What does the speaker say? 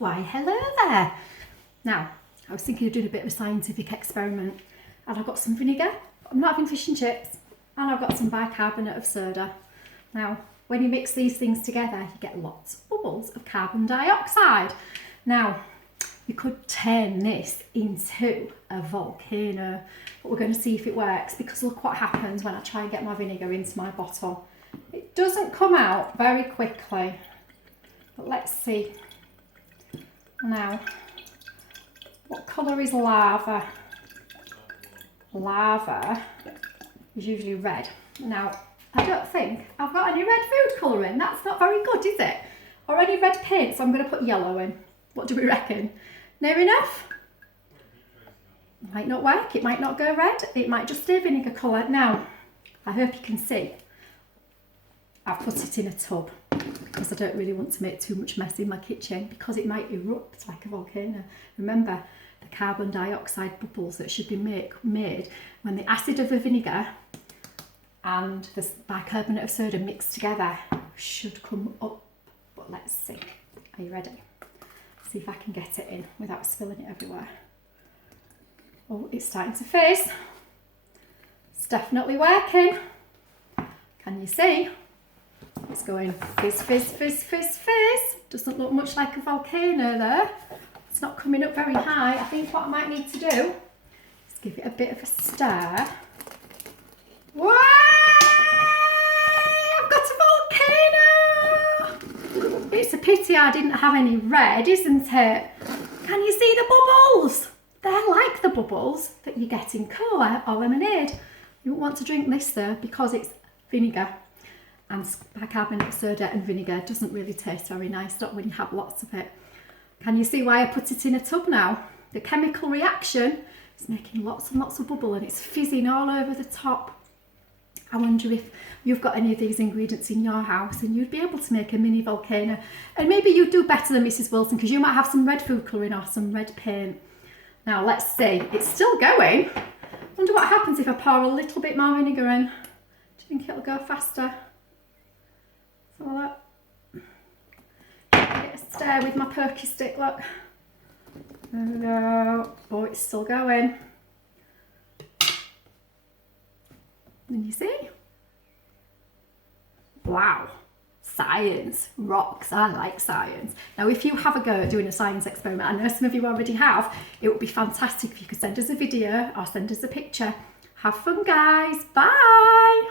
Why, hello there. Now, I was thinking of doing a bit of a scientific experiment, and I've got some vinegar. I'm not having fish and chips, and I've got some bicarbonate of soda. Now, when you mix these things together, you get lots of bubbles of carbon dioxide. Now, you could turn this into a volcano, but we're going to see if it works, because look what happens when I try and get my vinegar into my bottle. It doesn't come out very quickly, but let's see. Now, what colour is lava? Lava is usually red. Now, I don't think I've got any red food colouring. That's not very good, is it? Or any red paint, so I'm going to put yellow in. What do we reckon? Near enough? Might not work, it might not go red, it might just stay vinegar colour. Now, I hope you can see I've put it in a tub, because I don't really want to make too much mess in my kitchen, because it might erupt like a volcano. Remember, the carbon dioxide bubbles that should be made when the acid of the vinegar and the bicarbonate of soda mixed together should come up. But let's see. Are you ready? See if I can get it in without spilling it everywhere. Oh, it's starting to fizz. It's definitely working. Can you see? It's going fizz, fizz, fizz, fizz, fizz. Doesn't look much like a volcano there. It's not coming up very high. I think what I might need to do is give it a bit of a stir. Wow! I've got a volcano! It's a pity I didn't have any red, isn't it? Can you see the bubbles? They're like the bubbles that you get in cola or lemonade. You won't want to drink this though, because it's vinegar. And bicarbonate of soda and vinegar doesn't really taste very nice, not when you have lots of it. Can you see why I put it in a tub now? The chemical reaction is making lots and lots of bubble, and it's fizzing all over the top. I wonder if you've got any of these ingredients in your house and you'd be able to make a mini volcano. And maybe you'd do better than Mrs. Wilson, because you might have some red food colouring or some red paint. Now let's see, it's still going. I wonder what happens if I pour a little bit more vinegar in. Do you think it'll go faster? So look. Give it a stir with my pokey stick, look. There we go. Oh, it's still going. And you see? Wow. Science rocks. I like science. Now, if you have a go at doing a science experiment, I know some of you already have, it would be fantastic if you could send us a video or send us a picture. Have fun, guys. Bye.